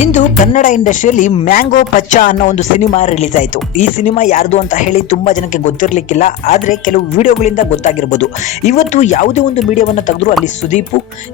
ಇಂದು ಕನ್ನಡ ಇಂಡಸ್ಟ್ರಿಯಲ್ಲಿ ಮ್ಯಾಂಗೋ ಪಚ್ಚಾ ಅನ್ನೋ ಒಂದು ಸಿನಿಮಾ ರಿಲೀಸ್ ಆಯಿತು. ಈ ಸಿನಿಮಾ ಯಾರ್ದು ಅಂತ ಹೇಳಿ ತುಂಬಾ ಜನಕ್ಕೆ ಗೊತ್ತಿರಲಿಕ್ಕಿಲ್ಲ, ಆದ್ರೆ ಕೆಲವು ವಿಡಿಯೋಗಳಿಂದ ಗೊತ್ತಾಗಿರ್ಬೋದು. ಇವತ್ತು ಯಾವುದೇ ಒಂದು ಮೀಡಿಯಾವನ್ನು ತೆಗೆದ್ರು ಅಲ್ಲಿ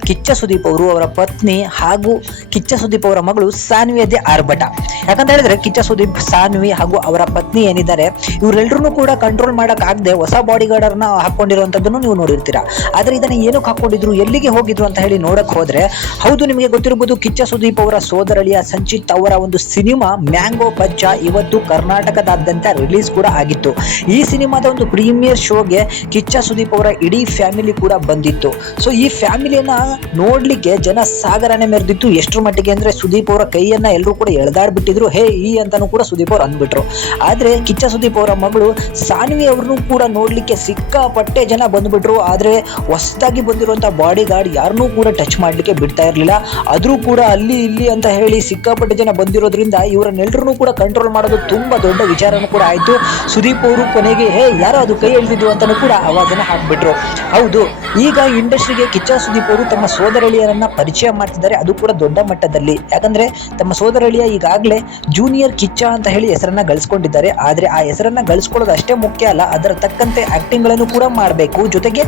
ಕಿಚ್ಚ ಸುದೀಪ್ ಅವರು, ಅವರ ಪತ್ನಿ ಹಾಗೂ ಕಿಚ್ಚ ಸುದೀಪ್ ಅವರ ಮಗಳು ಸಾನ್ವಿಯದೇ ಆರ್ಭಟ. ಯಾಕಂತ ಹೇಳಿದ್ರೆ ಕಿಚ್ಚ ಸುದೀಪ್, ಸಾನ್ವಿ ಹಾಗೂ ಅವರ ಪತ್ನಿ ಏನಿದ್ದಾರೆ ಇವರೆಲ್ಲರೂ ಕೂಡ ಕಂಟ್ರೋಲ್ ಮಾಡಕ್ ಆಗದೆ ಹೊಸ ಬಾಡಿ ಗಾರ್ಡರ್ನ ಹಾಕೊಂಡಿರುವಂತದ್ದನ್ನು ನೀವು ನೋಡಿರ್ತೀರಾ. ಆದ್ರೆ ಇದನ್ನ ಏನಕ್ಕೆ ಹಾಕೊಂಡಿದ್ರು, ಎಲ್ಲಿಗೆ ಹೋಗಿದ್ರು ಅಂತ ಹೇಳಿ ನೋಡಕ್ ಹೋದ್ರೆ, ಹೌದು ನಿಮಗೆ ಗೊತ್ತಿರಬಹುದು, ಕಿಚ್ಚ ಸುದೀಪ್ ಅವರ ಸೋದರಳಿಯ ಸಂಚಿತ್ ಅವರ ಒಂದು ಸಿನಿಮಾ ಮ್ಯಾಂಗೋ ಪಚ್ಚಾ ಇವತ್ತು ಕರ್ನಾಟಕದಾದ್ಯಂತ ರಿಲೀಸ್ ಕೂಡ ಆಗಿತ್ತು. ಈ ಸಿನಿಮಾದ ಒಂದು ಪ್ರೀಮಿಯರ್ ಶೋಗೆ ಕಿಚ್ಚ ಸುದೀಪ್ ಅವರ ಇಡೀ ಫ್ಯಾಮಿಲಿ ಕೂಡ ಬಂದಿತ್ತು. ಸೊ ಈ ಫ್ಯಾಮಿಲಿಯನ್ನ ನೋಡ್ಲಿಕ್ಕೆ ಜನ ಸಾಗರನೆ ಮೆರೆದಿತ್ತು. ಎಷ್ಟರ ಮಟ್ಟಿಗೆ ಅಂದ್ರೆ ಸುದೀಪ್ ಅವರ ಕೈಯನ್ನ ಎಲ್ಲರೂ ಕೂಡ ಎಳೆದಾಡ್ಬಿಟ್ಟಿದ್ರು, ಹೇ ಈ ಅಂತಾನು ಕೂಡ ಸುದೀಪ್ ಅವರು ಅಂದ್ಬಿಟ್ರು. ಆದ್ರೆ ಕಿಚ್ಚ ಸುದೀಪ್ ಅವರ ಮಗಳು ಸಾನ್ವಿ ಅವ್ರನ್ನು ಕೂಡ ನೋಡ್ಲಿಕ್ಕೆ ಸಿಕ್ಕಾಪಟ್ಟೆ ಜನ ಬಂದ್ಬಿಟ್ರು. ಆದ್ರೆ ಹೊಸದಾಗಿ ಬಂದಿರುವಂತಹ ಬಾಡಿ ಗಾರ್ಡ್ ಯಾರನ್ನೂ ಕೂಡ ಟಚ್ ಮಾಡ್ಲಿಕ್ಕೆ ಬಿಡ್ತಾ ಇರ್ಲಿಲ್ಲ. ಆದ್ರೂ ಕೂಡ ಅಲ್ಲಿ ಇಲ್ಲಿ ಅಂತ ಹೇಳಿ ಸಿಕ್ಕಾಪಟ್ಟೆ ಜನ ಬಂದಿರೋದ್ರಿಂದ ಇವರನ್ನೆಲ್ಲರೂ ಕೂಡ ಕಂಟ್ರೋಲ್ ಮಾಡೋದು ತುಂಬಾ ದೊಡ್ಡ ವಿಚಾರನೂ ಕೂಡ ಆಯ್ತು. ಸುದೀಪ್ ಅವರು ಕೊನೆಗೆ ಹೇ ಯಾರೋ ಅದು ಕೈ ಎಳೆದಿದ್ದು ಅಂತಾನು ಕೂಡ ಆವಾಜನ್ನ ಹಾಕ್ಬಿಟ್ರು. ಹೌದು, ಈಗ ಇಂಡಸ್ಟ್ರಿಗೆ ಕಿಚ್ಚ ಸುದೀಪ್ ಅವರು ತಮ್ಮ ಸೋದರಳಿಯರನ್ನ ಪರಿಚಯ ಮಾಡ್ತಿದ್ದಾರೆ, ಅದು ಕೂಡ ದೊಡ್ಡ ಮಟ್ಟದಲ್ಲಿ. ಯಾಕಂದ್ರೆ ತಮ್ಮ ಸೋದರಳಿಯ ಈಗಾಗಲೇ ಜೂನಿಯರ್ ಕಿಚ್ಚ ಅಂತ ಹೇಳಿ ಹೆಸರನ್ನ ಗಳಿಸ್ಕೊಂಡಿದ್ದಾರೆ. ಆದ್ರೆ ಆ ಹೆಸರನ್ನ ಗಳಿಸ್ಕೊಳ್ಳೋದು ಅಷ್ಟೇ ಮುಖ್ಯ ಅಲ್ಲ, ಅದರ ತಕ್ಕಂತೆ ಆಕ್ಟಿಂಗ್ ಗಳನ್ನು ಕೂಡ ಮಾಡಬೇಕು. ಜೊತೆಗೆ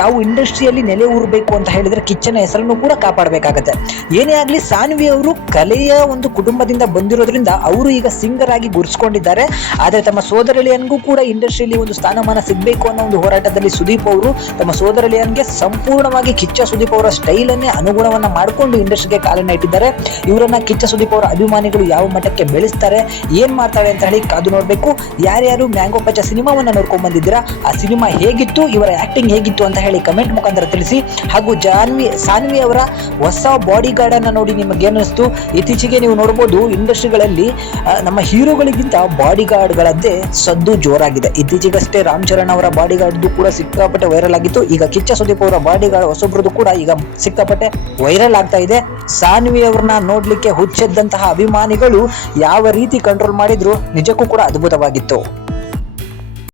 ತಾವು ಇಂಡಸ್ಟ್ರಿಯಲ್ಲಿ ನೆಲೆ ಊರಬೇಕು ಅಂತ ಹೇಳಿದ್ರೆ ಕಿಚ್ಚನ ಹೆಸರನ್ನು ಕೂಡ ಕಾಪಾಡಬೇಕಾಗತ್ತೆ. ಏನೇ ಆಗ್ಲಿ, ಸಾನ್ವಿ ಅವರು ಕಲೆಯ ಒಂದು ಕುಟುಂಬದಿಂದ ಬಂದಿರೋದ್ರಿಂದ ಅವರು ಈಗ ಸಿಂಗರ್ ಆಗಿ ಗುರುಸ್ಕೊಂಡಿದ್ದಾರೆ. ಆದ್ರೆ ತಮ್ಮ ಸೋದರಳಿಯನ್ಗೂ ಕೂಡ ಇಂಡಸ್ಟ್ರಿಯಲ್ಲಿ ಒಂದು ಸ್ಥಾನಮಾನ ಸಿಗಬೇಕು ಅನ್ನೋ ಒಂದು ಹೋರಾಟದಲ್ಲಿ ಸುದೀಪ್ ಅವರು ತಮ್ಮ ಸೋದರಳಿಯನ್ಗೆ ಸಂಪೂರ್ಣವಾಗಿ ಕಿಚ್ಚ ಸುದೀಪ್ ಅವರ ಸ್ಟೈಲ್ ಅನ್ನೇ ಅನುಗುಣವನ್ನ ಮಾಡಿಕೊಂಡು ಇಂಡಸ್ಟ್ರಿಗೆ ಕಾಲನ್ನ ಇಟ್ಟಿದ್ದಾರೆ. ಇವರನ್ನ ಕಿಚ್ಚ ಸುದೀಪ್ ಅವರ ಅಭಿಮಾನಿಗಳು ಯಾವ ಮಟ್ಟಕ್ಕೆ ಬೆಳೆಸ್ತಾರೆ, ಏನ್ ಮಾಡ್ತಾರೆ ಅಂತ ಹೇಳಿ ಕಾದು ನೋಡ್ಬೇಕು. ಯಾರ್ಯಾರು ಮ್ಯಾಂಗೋ ಪಚ್ಚಾ ಸಿನಿಮಾವನ್ನ ನೋಡ್ಕೊಂಡ್ ಬಂದಿದ್ದೀರಾ, ಆ ಸಿನಿಮಾ ಹೇಗಿತ್ತು, ಇವರ ಆಕ್ಟಿಂಗ್ ಹೇಗಿತ್ತು ಅಂತ ಹೇಳಿ ಕಮೆಂಟ್ ಮುಖಾಂತರ ತಿಳಿಸಿ. ಹಾಗೂ ಸಾನ್ವಿ ಅವರ ಹೊಸ ಬಾಡಿ ಗಾರ್ಡ್ ಅನ್ನ ನೋಡಿ ನಿಮಗೆ ಏನಿಸ್ತು? ಇತ್ತೀಚೆಗೆ ನೀವು ನೋಡಬಹುದು ಇಂಡಸ್ಟ್ರಿಗಳಲ್ಲಿ ನಮ್ಮ ಹೀರೋಗಳಿಗಿಂತ ಬಾಡಿ ಗಾರ್ಡ್ಗಳದ್ದೇ ಸದ್ದು ಜೋರಾಗಿದೆ. ಇತ್ತೀಚೆಗಷ್ಟೇ ರಾಮ್ ಚರಣ್ ಅವರ ಬಾಡಿ ಗಾರ್ಡ್ ಕೂಡ ಸಿಕ್ಕಾಪಟ್ಟೆ ವೈರಲ್ ಆಗಿತ್ತು. ಈಗ ಕಿಚ್ಚ ಸುದೀಪ್ ಅವರ ಬಾಡಿ ಗಾರ್ಡ್ ಹೊಸಬ್ರದ್ದು ಕೂಡ ಈಗ ಸಿಕ್ಕಾಪಟ್ಟೆ ವೈರಲ್ ಆಗ್ತಾ ಇದೆ. ಸಾನ್ವಿ ಅವ್ರನ್ನ ನೋಡ್ಲಿಕ್ಕೆ ಹುಚ್ಚೆದ್ದಂತಹ ಅಭಿಮಾನಿಗಳು ಯಾವ ರೀತಿ ಕಂಟ್ರೋಲ್ ಮಾಡಿದ್ರು ನಿಜಕ್ಕೂ ಕೂಡ ಅದ್ಭುತವಾಗಿತ್ತು.